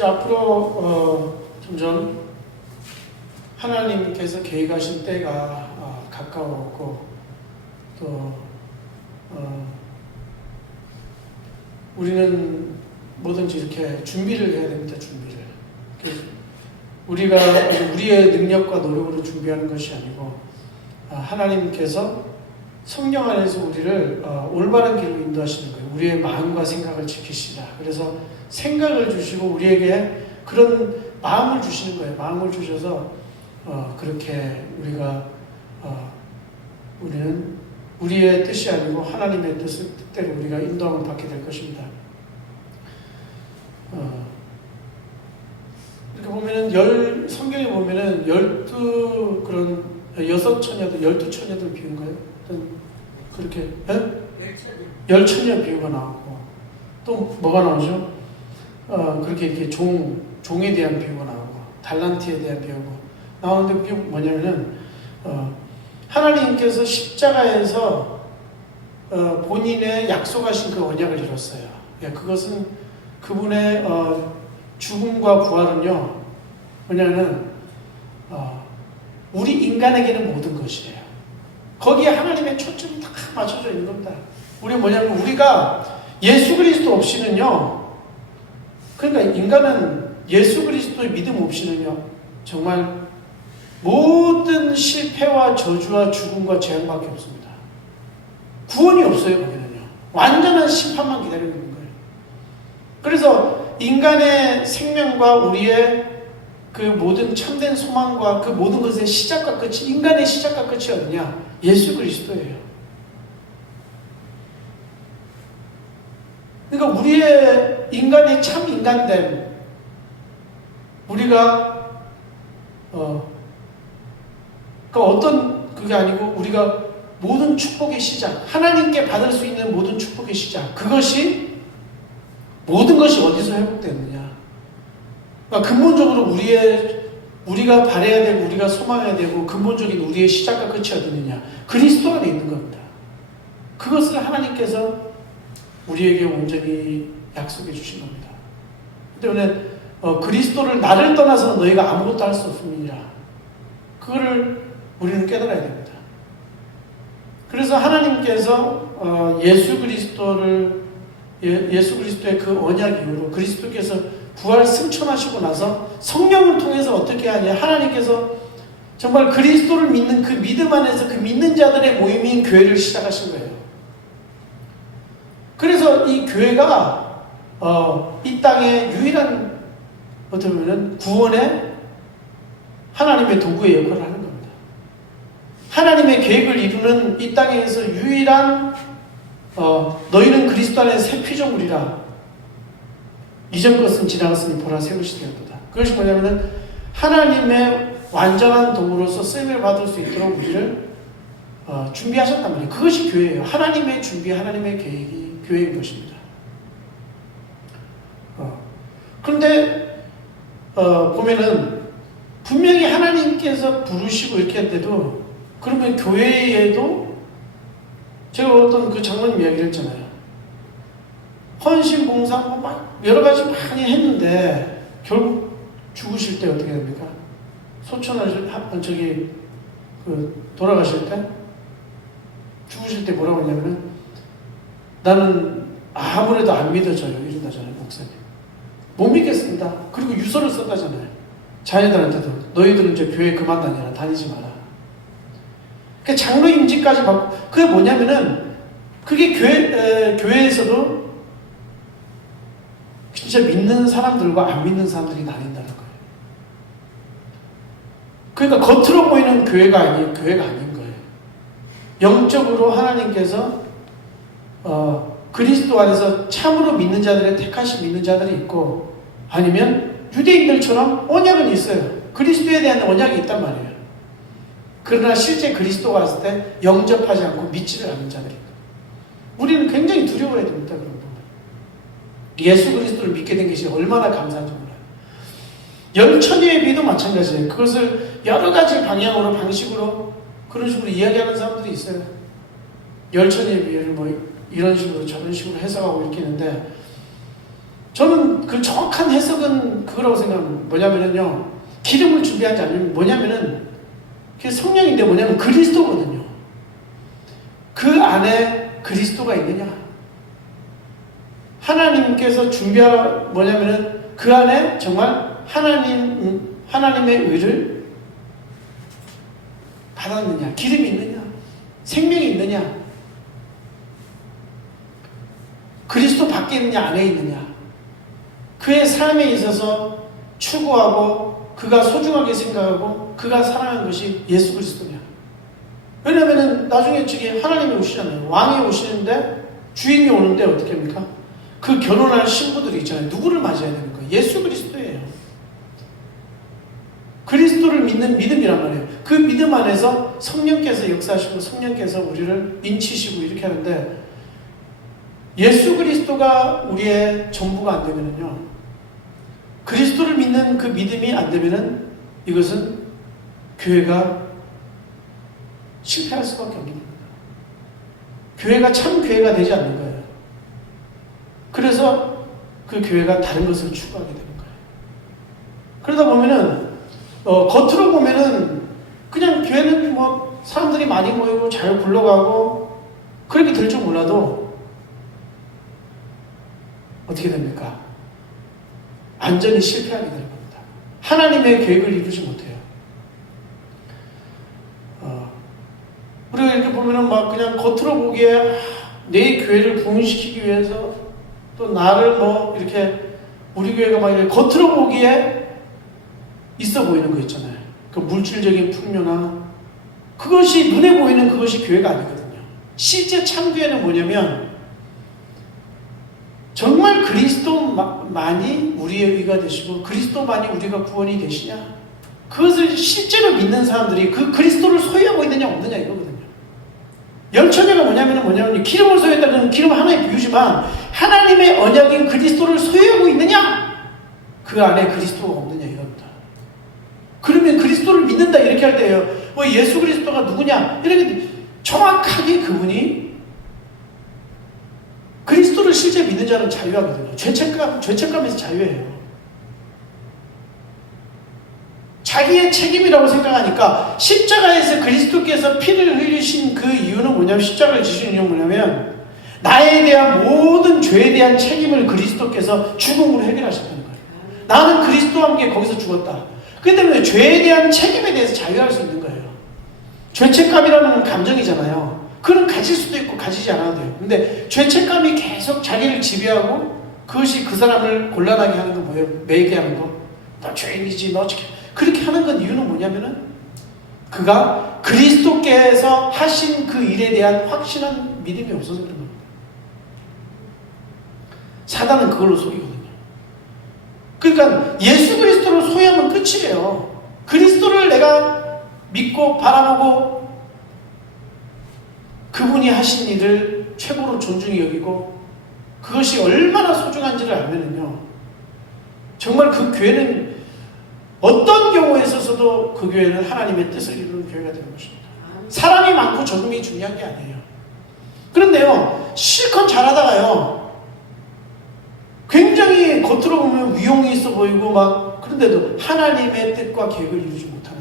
이제 앞으로 점점 하나님께서 계획하신 때가 가까웠고 또 우리는 뭐든지 이렇게 준비를 해야 됩니다. 준비를. 우리가 우리의 능력과 노력으로 준비하는 것이 아니고 하나님께서 성령 안에서 우리를 올바른 길로 인도하시는 거예요. 우리의 마음과 생각을 지키시라. 그래서 생각을 주시고 우리에게 그런 마음을 주시는 거예요. 마음을 주셔서 그렇게 우리는 우리의 뜻이 아니고 하나님의 뜻대로 우리가 인도함을 받게 될 것입니다. 이렇게 보면은 성경에 보면은 12처녀들 비유인가요? 그렇게 열처녀 비유가 나오고 또 뭐가 나오죠? 그렇게 이렇게 종에 대한 비유가 나오고 달란트에 대한 비유가 나오는데 그게 뭐냐면은 하나님께서 십자가에서 본인의 약속하신 그 언약을 이뤘어요. 그것은 그분의 죽음과 부활은요 뭐냐면 우리 인간에게는 모든 것이에요. 거기에 하나님의 초점이 다 맞춰져 있는 겁니다. 우리 뭐냐면 우리가 예수 그리스도 없이는요, 그러니까 인간은 예수 그리스도의 믿음 없이는요 정말 모든 실패와 저주와 죽음과 재앙밖에 없습니다. 구원이 없어요. 거기는요 완전한 심판만 기다리고 있는 거예요. 그래서 인간의 생명과 우리의 그 모든 참된 소망과 그 모든 것의 시작과 끝이, 인간의 시작과 끝이 어디냐? 예수 그리스도예요. 그러니까 우리의 인간의 참 인간됨, 우리가 그러니까 어떤 그게 아니고 우리가 모든 축복의 시작, 하나님께 받을 수 있는 모든 축복의 시작, 그것이 모든 것이 어디서 회복되느냐? 그러니까 근본적으로 우리가 바라야 되고 우리가 소망해야 되고 근본적인 우리의 시작과 끝이 어디느냐? 그리스도 안에 있는 겁니다. 그것을 하나님께서 우리에게 온전히 약속해 주신 겁니다. 때문에 그리스도를 나를 떠나서 너희가 아무것도 할 수 없음이니라. 그거를 우리는 깨달아야 됩니다. 그래서 하나님께서 예수 그리스도의 그 언약 이후로 그리스도께서 부활 승천하시고 나서 성령을 통해서 어떻게 하냐? 하나님께서 정말 그리스도를 믿는 그 믿음 안에서 그 믿는 자들의 모임인 교회를 시작하신 거예요. 그래서 이 교회가 이 땅의 유일한 어떻게 보면 구원의 하나님의 도구의 역할을 하는 겁니다. 하나님의 계획을 이루는 이 땅에서 유일한 너희는 그리스도 안에 새 피조물이라. 이전 것은 지나갔으니 보라 새 것이 되었도다. 그것이 뭐냐면은 하나님의 완전한 도구로서 쓰임을 받을 수 있도록 우리를 준비하셨단 말이에요. 그것이 교회예요. 하나님의 준비, 하나님의 계획이 교회인 것입니다. 그런데 보면은 분명히 하나님께서 부르시고 이렇게 했는데도 그러면 교회에도 제가 어떤 그 장로님 이야기를 했잖아요. 헌신, 봉사, 막 여러 가지 많이 했는데 결국 죽으실 때 어떻게 됩니까? 돌아가실 때 죽으실 때 뭐라고 했냐면은 나는 아무래도 안 믿어져요. 이런다잖아요. 목사님. 못 믿겠습니다. 그리고 유서를 썼다잖아요. 자녀들한테도 너희들은 이제 교회 그만 다니라. 다니지 마라. 그 장로 임직까지 받고, 그게 뭐냐면은 그게 교회에서도 진짜 믿는 사람들과 안 믿는 사람들이 나뉜다는 거예요. 그러니까 겉으로 보이는 교회가 아닌 거예요. 영적으로 하나님께서 그리스도 안에서 참으로 믿는 자들의 택하신 믿는 자들이 있고, 아니면 유대인들처럼 언약은 있어요. 그리스도에 대한 언약이 있단 말이에요. 그러나 실제 그리스도가 왔을 때 영접하지 않고 믿지를 않는 자들입니다. 우리는 굉장히 두려워해야 됩니다. 그런 부분. 예수 그리스도를 믿게 된 것이 얼마나 감사한지 몰라요. 열처녀의 비도 마찬가지예요. 그것을 여러 가지 방향으로, 방식으로 그런 식으로 이야기하는 사람들이 있어요. 열처녀의 비를 뭐 이런 식으로 저런 식으로 해석하고 이렇게 했는데 저는 그 정확한 해석은 그거라고 생각합니다. 뭐냐면요. 기름을 준비하지 않으면 뭐냐면은 그게 성령인데 뭐냐면 그리스도거든요. 그 안에 그리스도가 있느냐? 하나님께서 준비하라 뭐냐면은 그 안에 정말 하나님의 의를 받았느냐? 기름이 있느냐? 생명이 있느냐? 그리스도 밖에 있느냐? 안에 있느냐? 그의 삶에 있어서 추구하고 그가 소중하게 생각하고 그가 사랑하는 것이 예수 그리스도냐? 왜냐면은 나중에 저기 하나님이 오시잖아요. 왕이 오시는데 주인이 오는데 어떻게 합니까? 그 결혼할 신부들이 있잖아요. 누구를 맞이해야 되는 거예요? 예수 그리스도예요. 그리스도를 믿는 믿음이란 말이에요. 그 믿음 안에서 성령께서 역사하시고 성령께서 우리를 인치시고 이렇게 하는데 예수 그리스도가 우리의 전부가 안 되면은요. 그리스도를 믿는 그 믿음이 안 되면은 이것은 교회가 실패할 수밖에 없는 겁니다. 교회가 참 교회가 되지 않는 거예요. 그래서 그 교회가 다른 것을 추구하게 되는 거예요. 그러다 보면은 겉으로 보면은 그냥 교회는 뭐 사람들이 많이 모이고 잘 굴러가고 그렇게 될 줄 몰라도 어떻게 됩니까? 완전히 실패하게 될 겁니다. 하나님의 계획을 이루지 못해요. 우리가 이렇게 보면은 막 그냥 겉으로 보기에 내 교회를 부흥시키기 위해서 또 나를 뭐 이렇게 우리 교회가 막 이렇게 겉으로 보기에 있어 보이는 거 있잖아요. 그 물질적인 풍요나 그것이 눈에 보이는 그것이 교회가 아니거든요. 실제 참교회는 뭐냐면 정말 그리스도만이 우리의 의가 되시고 그리스도만이 우리가 구원이 되시냐? 그것을 실제로 믿는 사람들이 그 그리스도를 소유하고 있느냐 없느냐 이거거든요. 열처녀가 뭐냐면 기름을 소유했다는 기름 하나에 비유지만 하나님의 언약인 그리스도를 소유하고 있느냐? 그 안에 그리스도가 없느냐 이겁니다. 그러면 그리스도를 믿는다 이렇게 할 때예요. 예수 그리스도가 누구냐? 이렇게 정확하게 그분이 그리스도를 실제 믿는 자는 자유하거든요. 죄책감에서 자유해요. 자기의 책임이라고 생각하니까 십자가에서 그리스도께서 피를 흘리신 그 이유는 뭐냐면 십자가를 지신 이유는 뭐냐면 나에 대한 모든 죄에 대한 책임을 그리스도께서 죽음으로 해결하셨다는 거예요. 나는 그리스도와 함께 거기서 죽었다. 그렇기 때문에 죄에 대한 책임에 대해서 자유할 수 있는 거예요. 죄책감이라는 감정이잖아요. 그는 가질 수도 있고 가지지 않아도 돼요. 근데 죄책감이 계속 자기를 지배하고 그것이 그 사람을 곤란하게 하는 거 뭐예요? 매게 하는 거. 너 죄인이지, 너 그렇게 하는 건 이유는 뭐냐면은 그가 그리스도께서 하신 그 일에 대한 확신한 믿음이 없어서 그런 겁니다. 사단은 그걸로 속이거든요. 그러니까 예수 그리스도를 소유하면 끝이에요. 그리스도를 내가 믿고 바라보고 그분이 하신 일을 최고로 존중히 여기고 그것이 얼마나 소중한지를 알면은요. 정말 그 교회는 어떤 경우에 있어서도 그 교회는 하나님의 뜻을 이루는 교회가 되는 것입니다. 사람이 많고 적음이 중요한 게 아니에요. 그런데요. 실컷 잘하다가요. 굉장히 겉으로 보면 위용이 있어 보이고 막 그런데도 하나님의 뜻과 계획을 이루지 못하는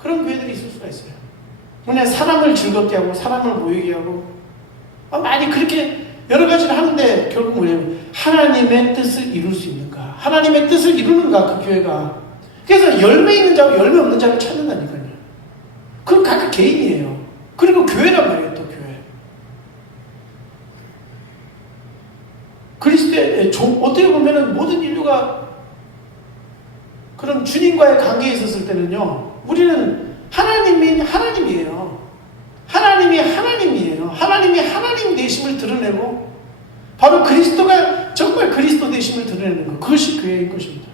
그런 교회들이 있을 수가 있어요. 그냥 사람을 즐겁게 하고 사람을 모이게 하고 많이 그렇게 여러 가지를 하는데 결국 뭐냐면 하나님의 뜻을 이룰 수 있는가? 하나님의 뜻을 이루는가? 그 교회가. 그래서 열매 있는 자와 열매 없는 자를 찾는다니까요. 그건 각각 개인이에요. 그리고 교회란 말이에요. 또 교회. 그리스도의 어떻게 보면은 모든 인류가 그런 주님과의 관계에 있었을 때는요. 우리는 하나님이에요. 하나님이 하나님이에요. 하나님이 하나님 되심을 드러내고 바로 그리스도가 정말 그리스도 되심을 드러내는 것. 그것이 교회인 것입니다.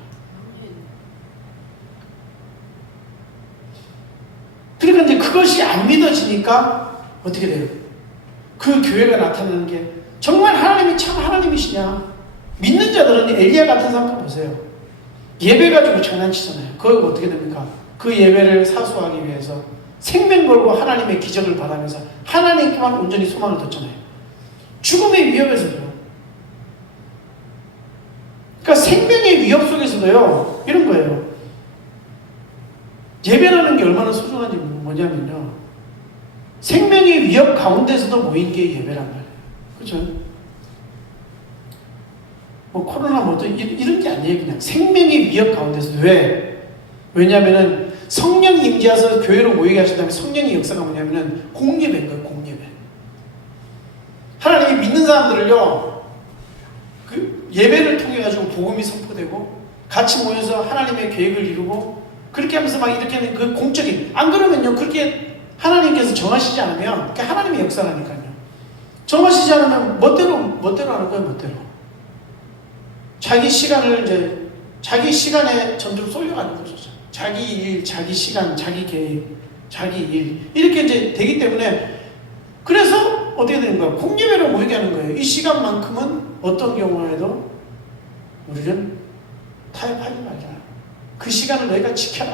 그러니까 이제 그것이 안 믿어지니까 어떻게 돼요? 그 교회가 나타나는 게 정말 하나님이 참 하나님이시냐? 믿는 자들은 엘리야 같은 사람들 보세요. 예배 가지고 장난치잖아요. 그거 어떻게 됩니까? 그 예배를 사수하기 위해서 생명 걸고 하나님의 기적을 바라면서 하나님께만 온전히 소망을 뒀잖아요. 죽음의 위협에서요. 중에서도요, 이런 거예요. 예배라는 게 얼마나 소중한지 뭐냐면요, 생명의 위협 가운데서도 모인 게 예배란 말이에요. 그렇죠? 뭐 코로나 뭐 이런 게 아니에요. 그냥 생명의 위협 가운데서. 왜? 왜냐하면은 성령 임재하셔서 교회로 모이게 하신 다음에 성령의 역사가 뭐냐면은 공예배인 거예요. 공예배. 하나님이 믿는 사람들을요, 그 예배를 통해 가지고 복음이 선포되고 같이 모여서 하나님의 계획을 이루고 그렇게 하면서 막 이렇게 하는 그 공적인, 안 그러면요 그렇게 하나님께서 정하시지 않으면 그게 하나님의 역사라니까요. 정하시지 않으면 멋대로 하는 거예요. 멋대로. 자기 시간을 이제 자기 시간에 점점 쏠려가는 거죠. 자기 일, 자기 시간, 자기 계획, 자기 일 이렇게 이제 되기 때문에 그래서 어떻게 되는 거야? 공예배로 모이게 하는 거예요. 이 시간만큼은 어떤 경우에도 우리는 타협하지 말자. 그 시간을 너희가 지켜라.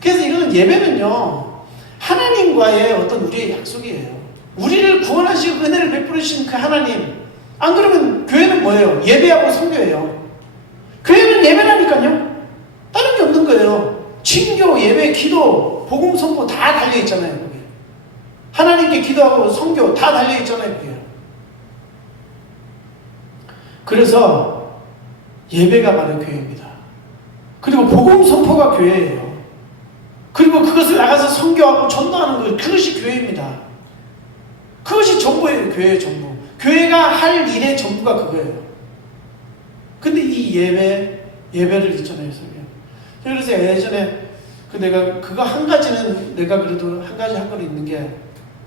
그래서 이거는 예배는요, 하나님과의 어떤 우리의 약속이에요. 우리를 구원하시고 은혜를 베풀으신 그 하나님. 안 그러면 교회는 뭐예요? 예배하고 선교예요. 교회는 예배라니까요. 다른 게 없는 거예요. 친교, 예배, 기도, 복음 선포 다 달려있잖아요. 거기에. 하나님께 기도하고 선교 다 달려있잖아요. 거기에. 그래서 예배가 바로 교회입니다. 그리고 복음 선포가 교회예요. 그리고 그것을 나가서 선교하고 전도하는 것, 그것이 교회입니다. 그것이 전부예요. 교회의 전부. 교회가 할 일의 전부가 그거예요. 근데 이 예배를 있잖아요. 그래서 예전에 내가 그거 한 가지는 내가 그래도 한 가지 한 건 있는 게,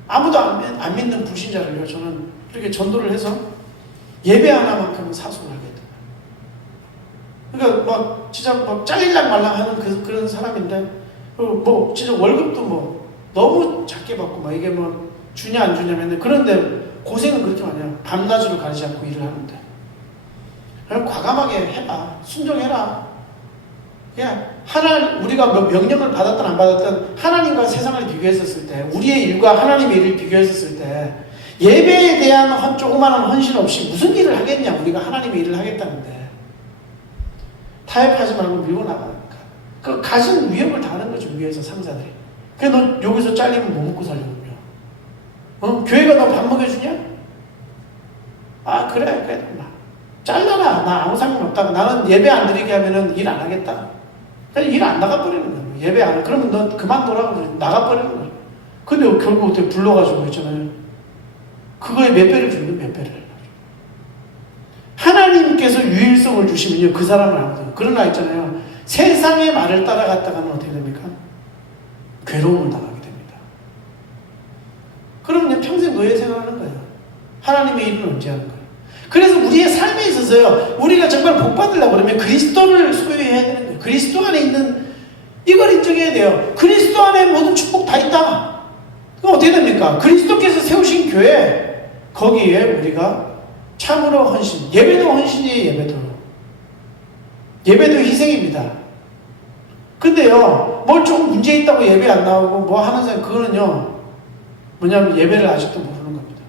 아무도 안 믿는 불신자를요, 저는 이렇게 전도를 해서 예배 하나만큼은 사수를 하겠다. 그러니까 막 진짜 막 잘릴랑 말랑 하는 그런 사람인데, 뭐 진짜 월급도 뭐 너무 작게 받고 막 이게 뭐 주냐 안 주냐 맨날, 그런데 고생은 그렇게 많이 해요. 밤낮으로 가리지 않고 일을 하는데. 그냥 과감하게 해라. 순종해라. 그냥 우리가 명령을 받았든 안 받았든 하나님과 세상을 비교했었을 때, 우리의 일과 하나님의 일을 비교했었을 때, 예배에 대한 조그마한 헌신 없이 무슨 일을 하겠냐. 우리가 하나님의 일을 하겠다는데 타협하지 말고 밀고 나가니까 그 가진 위협을 다 하는 거죠. 위에서 상사들이. 그래, 너 여기서 잘리면 뭐 먹고 살려고요? 교회가 너 밥 먹여주냐? 아, 그래. 잘라라. 나 아무 상관 없다고. 나는 예배 안 드리게 하면은 일 안 하겠다. 그냥 일 안 나가버리는 거예요. 예배 안 해. 그러면 너 그만둬라고 나가버리는 거예요. 근데 결국 어떻게 불러가지고 있잖아요. 그거에 몇 배를 주는 거예요. 몇 배를. 하나님께서 유일성을 주시면요, 그 사람을 알거든요. 그러나 있잖아요, 세상의 말을 따라갔다가는 어떻게 됩니까? 괴로움을 당하게 됩니다. 그러면 평생 노예 생활하는 거예요. 하나님의 일은 언제 하는 거예요? 그래서 우리의 삶에 있어서요, 우리가 정말 복 받으려고 그러면 그리스도를 소유해야 되는 거예요. 그리스도 안에 있는 이걸 인정해야 돼요. 그리스도 안에 모든 축복 다 있다. 그럼 어떻게 됩니까? 그리스도께서 세우신 교회, 거기에 우리가 참으로 헌신, 예배도 헌신이에요. 예배도 희생입니다. 근데요, 뭘 조금 문제 있다고 예배 안 나오고 뭐 하는 사람, 그거는요, 뭐냐면 예배를 아직도 모르는 겁니다.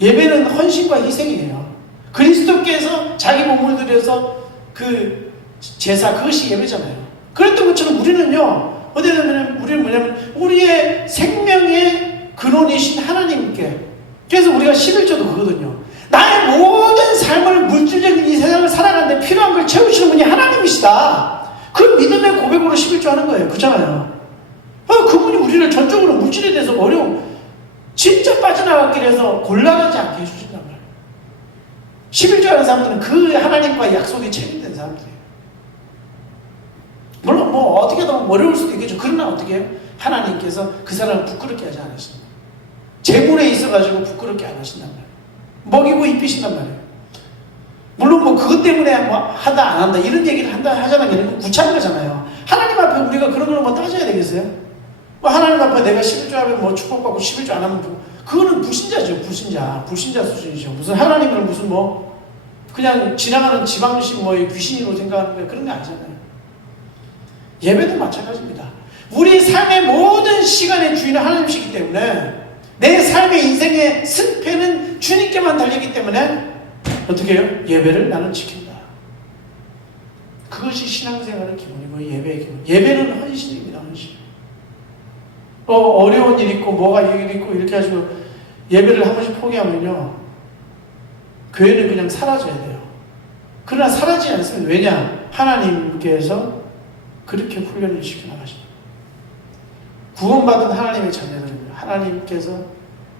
예배는 헌신과 희생이에요. 그리스도께서 자기 몸을 들여서 그 제사, 그것이 예배잖아요. 그랬던 것처럼 우리는요, 어디에 되면 우리는 뭐냐면 우리의 생명의 근원이신 하나님께, 그래서 우리가 11조도 그거거든요. 나의 모든 삶을, 물질적인 이 세상을 살아가는데 필요한 걸 채우시는 분이 하나님이시다. 그 믿음의 고백으로 11조 하는 거예요. 그렇잖아요. 그분이 우리를 전적으로 물질에 대해서 어려움, 진짜 빠져나갔기를 해서 곤란하지 않게 해주신단 말이에요. 11조 하는 사람들은 그 하나님과의 약속에 책임된 사람들이에요. 물론 뭐 어떻게 더 어려울 수도 있겠죠. 그러나 어떻게 해요? 하나님께서 그 사람을 부끄럽게 하지 않으신다. 재물에 있어가지고 부끄럽게 안 하신단 말이에요. 먹이고 입히신단 말이에요. 물론 뭐 그것 때문에 뭐 한다 안 한다 이런 얘기를 하잖아요. 구차한 거잖아요. 하나님 앞에 우리가 그런 걸 뭐 따져야 되겠어요? 뭐 하나님 앞에 내가 11조 하면 뭐 축복받고 11조 안 하면 그거는 불신자죠. 불신자 수준이죠. 무슨 하나님을 무슨 뭐 그냥 지나가는 지방신 뭐 귀신으로 생각하는 거예요. 그런 게 아니잖아요. 예배도 마찬가지입니다. 우리 삶의 모든 시간의 주인은 하나님이시기 때문에 내 삶의 인생의 승패는 주님께만 달리기 때문에 어떻게 해요? 예배를 나는 지킨다. 그것이 신앙생활의 기본이고 예배의 기본. 예배는 헌신입니다. 헌신. 어려운 일 있고 뭐가 일 있고 이렇게 해가지고 예배를 한 번씩 포기하면요, 교회는 그냥 사라져야 돼요. 그러나 사라지지 않습니다. 왜냐? 하나님께서 그렇게 훈련을 시켜나가십니다. 구원받은 하나님의 자녀들입니다. 하나님께서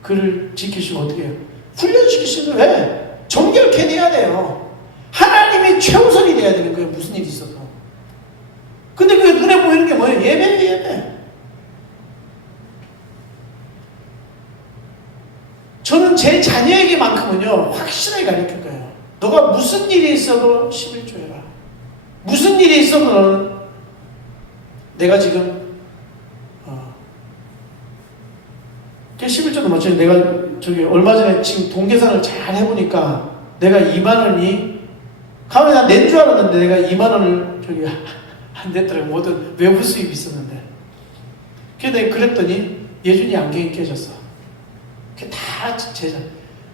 그를 지키시고 어떻게 해요? 훈련시키시면 왜? 정결케 돼야 돼요. 하나님이 최우선이 돼야 되는 거예요. 무슨 일이 있어도. 근데 그게 눈에 보이는 게 뭐예요? 예배. 저는 제 자녀에게만큼은요, 확실하게 가르칠 거예요. 너가 무슨 일이 있어도 11조 해라. 무슨 일이 있어도 너는 내가 지금 11조도 맞죠. 내가 얼마 전에 지금 동계산을 잘 해보니까 내가 2만 원이 가면 난 낸 줄 알았는데 내가 2만 원을 안 냈더라고. 모든 외부 수입이 있었는데. 그래서 내가 그랬더니 예준이 안경이 깨졌어. 그게 다 제자.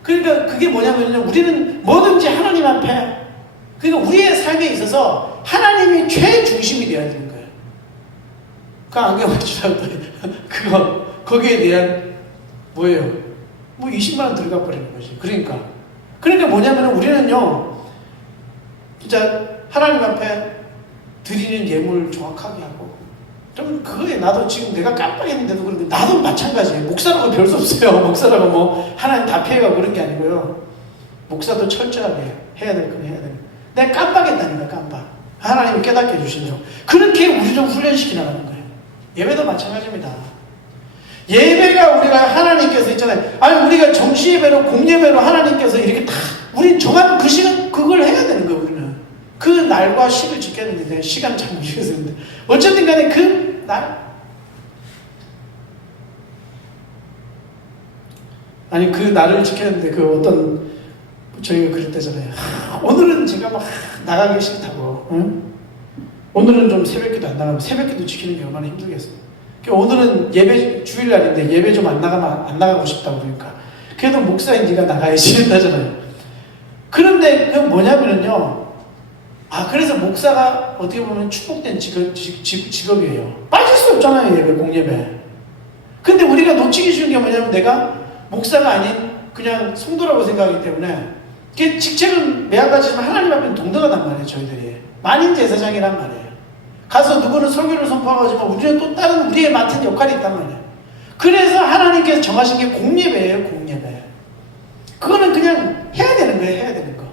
그러니까 그게 뭐냐면요, 우리는 뭐든지 하나님 앞에, 그러니까 우리의 삶에 있어서 하나님이 최중심이 되어야 되는 거예요. 그 안경을 주셨더니 거기에 대한 뭐예요? 20만 원 들어가 버리는 거지. 그러니까 뭐냐면 우리는요, 진짜 하나님 앞에 드리는 예물을 정확하게 하고, 좀 그거에 나도 지금 내가 깜빡했는데도 그런데 나도 마찬가지예요. 목사라고 별 수 없어요. 목사라고 뭐 하나님 다 피해가고 그런 게 아니고요. 목사도 철저하게 해야 될 건 해야 되는. 내가 깜빡했다니까, 깜빡. 하나님이 깨닫게 해주시죠. 그렇게 우리 좀 훈련시키 나가는 거예요. 예배도 마찬가지입니다. 예배가 우리가 하나님께서 있잖아요. 아니 우리가 정시 예배로 공예배로 하나님께서 이렇게 다 우린 정한 그 시간 그걸 해야 되는 거예요. 우리는 그 날과 시를 지켜야 되는데 시간 잘 못 지켰는데 어쨌든 간에 그 날 아니 그 날을 지켰는데 그 어떤 저희가 그랬다잖아요. 오늘은 제가 막 나가기 싫다고. 응? 오늘은 좀 새벽기도 안 나가면 새벽기도 지키는 게 얼마나 힘들겠어요. 오늘은 예배 주일날인데 예배 좀 안 나가고 싶다고 그러니까 그래도 목사인 네가 나가야지 이런다잖아요. 그런데 그건 뭐냐면요, 그래서 목사가 어떻게 보면 축복된 직업이에요. 빠질 수 없잖아요. 예배, 공예배. 근데 우리가 놓치기 쉬운 게 뭐냐면 내가 목사가 아닌 그냥 성도라고 생각하기 때문에 그게 직책은 매한가지지만 하나님 앞에는 동등하단 말이에요. 저희들이 만인 제사장이란 말이에요. 가서 누구는 설교를 선포하지만 우리는 또 다른 우리의 맡은 역할이 있단 말이에요. 그래서 하나님께서 정하신 게 공예배예요. 공예배. 그거는 그냥 해야 되는 거예요. 해야 되는 거.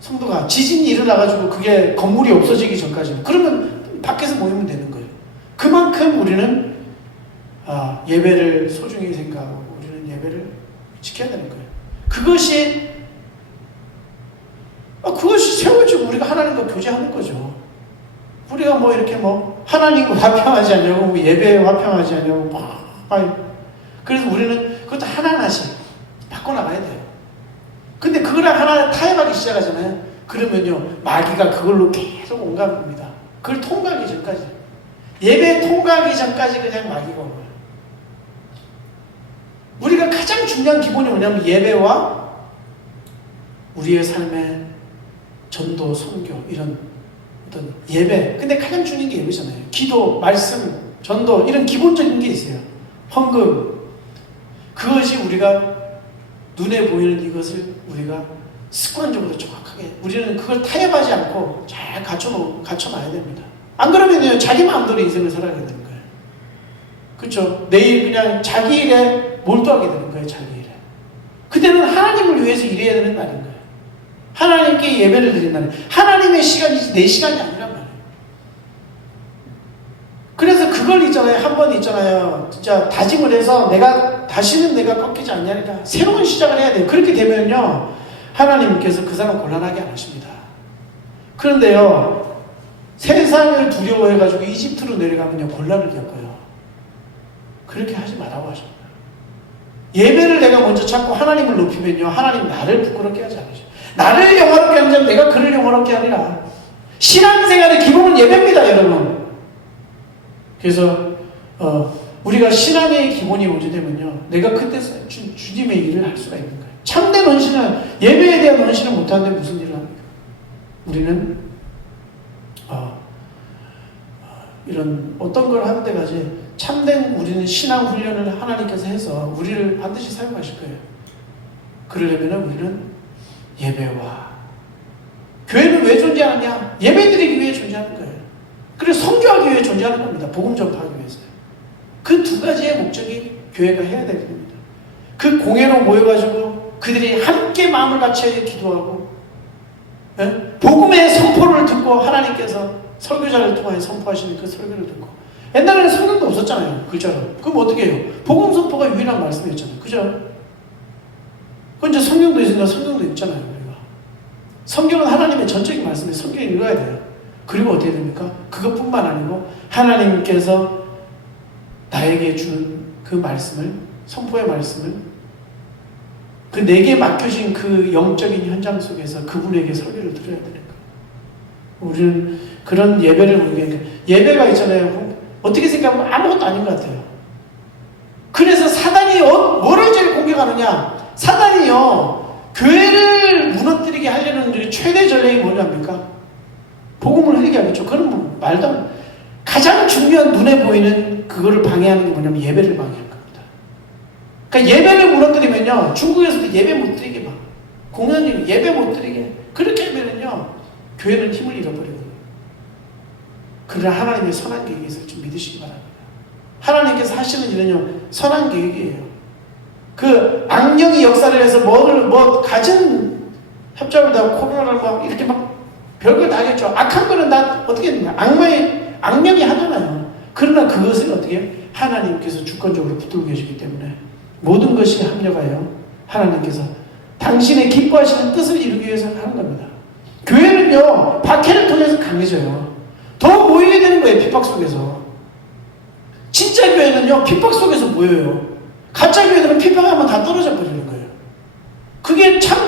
성도가 지진이 일어나가지고 그게 건물이 없어지기 전까지는 그러면 밖에서 모이면 되는 거예요. 그만큼 우리는 예배를 소중히 생각하고 우리는 예배를 지켜야 되는 거예요. 그것이 세워지고 우리가 하나님과 교제하는 거죠. 우리가 뭐 이렇게 뭐 하나님과 화평하지 않냐고 뭐 예배에 화평하지 않냐고 그래서 우리는 그것도 하나하나씩 바꿔나가야 돼요. 근데 그걸 하나 타협하기 시작하잖아요. 그러면요 마귀가 그걸로 계속 온갑니다. 그걸 통과하기 전까지, 예배 통과하기 전까지 그냥 마귀가 온 거예요. 우리가 가장 중요한 기본이 뭐냐면 예배와 우리의 삶의 전도, 선교 이런 어떤 예배. 근데 가장 중요한 게 예배잖아요. 기도, 말씀, 전도 이런 기본적인 게 있어요. 헌금. 그것이 우리가 눈에 보이는 이것을 우리가 습관적으로 정확하게 우리는 그걸 타협하지 않고 잘 갖춰놔야 됩니다. 안 그러면요 자기 마음대로 인생을 살아야 되는 거예요. 그렇죠? 내일 그냥 자기 일에 몰두하게 되는 거예요. 자기 일에. 그때는 하나님을 위해서 일해야 되는 날인 거예요. 하나님께 예배를 드리는 날. 하나님의 시간이지 내 시간이 아니란 말이에요. 그래서 그걸 한 번 있잖아요. 진짜 다짐을 해서 다시는 내가 꺾이지 않냐니까 새로운 시작을 해야 돼요. 그렇게 되면요 하나님께서 그 사람 곤란하게 안 하십니다. 그런데요 세상을 두려워해가지고 이집트로 내려가면요 곤란을 겪어요. 그렇게 하지 말라고 하십니다. 예배를 내가 먼저 찾고 하나님을 높이면요 하나님 나를 부끄럽게 하지 않으셔. 나를 영화롭게 하는 자는 내가 그를 영화롭게 하리라. 신앙생활의 기본은 예배입니다, 여러분. 그래서 우리가 신앙의 기본이 오지되면요 내가 그때 주님의 일을 할 수가 있는 거예요. 참된 헌신은 예배에 대한 헌신을 못하는데 무슨 일을 합니까? 우리는 이런 어떤 걸 하는 데까지 참된 우리는 신앙 훈련을 하나님께서 해서 우리를 반드시 사용하실 거예요. 그러려면 우리는 예배와 교회는 왜 존재하느냐? 예배드리기 위해 존재하는 거예요. 그래서 선교하기 위해 존재하는 겁니다. 복음 전파하기 위해서요. 그 두 가지의 목적이 교회가 해야 될 겁니다. 그 공회로 모여가지고 그들이 함께 마음을 같이 기도하고 복음의 선포를 듣고 하나님께서 설교자를 통하여 선포하시는 그 설교를 듣고 옛날에는 성경도 없었잖아요. 글자로. 그럼 어떻게 해요? 복음 선포가 유일한 말씀이었잖아요. 그죠? 그 이제 성경도 있으니까 성경도 읽잖아요. 우리가. 성경은 하나님의 전적인 말씀이에요. 성경을 읽어야 돼요. 그리고 어떻게 됩니까? 그것뿐만 아니고 하나님께서 나에게 준 그 말씀을 선포의 말씀을 그 내게 맡겨진 그 영적인 현장 속에서 그분에게 설교를 드려야 되는 거예요. 우리는 그런 예배를 우리에게 예배가 있잖아요. 어떻게 생각하면 아무것도 아닌 것 같아요. 그래서 사단이 뭐를 제일 공격하느냐? 사단이요 교회를 무너뜨리게 하려는 최대 전략이 뭐냐입니까? 복음을 흘리게 하겠죠. 그건 뭐 말도 안 가장 중요한 눈에 보이는 그거를 방해하는 게 뭐냐면 예배를 방해할 겁니다. 그러니까 예배를 무너뜨리면요 중국에서도 예배 못 드리게 막 공연이 예배 못 드리게 그렇게 하면은요 교회는 힘을 잃어버리거든요. 그러나 하나님의 선한 계획이 있을 줄 믿으시기 바랍니다. 하나님께서 하시는 일은요 선한 계획이에요. 그 악령이 역사를 해서 가진 협잡을 다 코로나를 막 이렇게 막 별걸 다 하겠죠. 악한 거는 다 어떻게 했냐. 악령이 하잖아요. 그러나 그것을 어떻게 해요? 하나님께서 주권적으로 붙들고 계시기 때문에 모든 것이 합력하여 하나님께서 당신의 기뻐하시는 뜻을 이루기 위해서 하는 겁니다. 교회는요 박해를 통해서 강해져요. 더 모이게 되는 거예요. 핍박 속에서. 진짜 교회는요 핍박 속에서 모여요. 가짜 교회들은 핍박하면 다 떨어져 버리는 거예요. 그게 참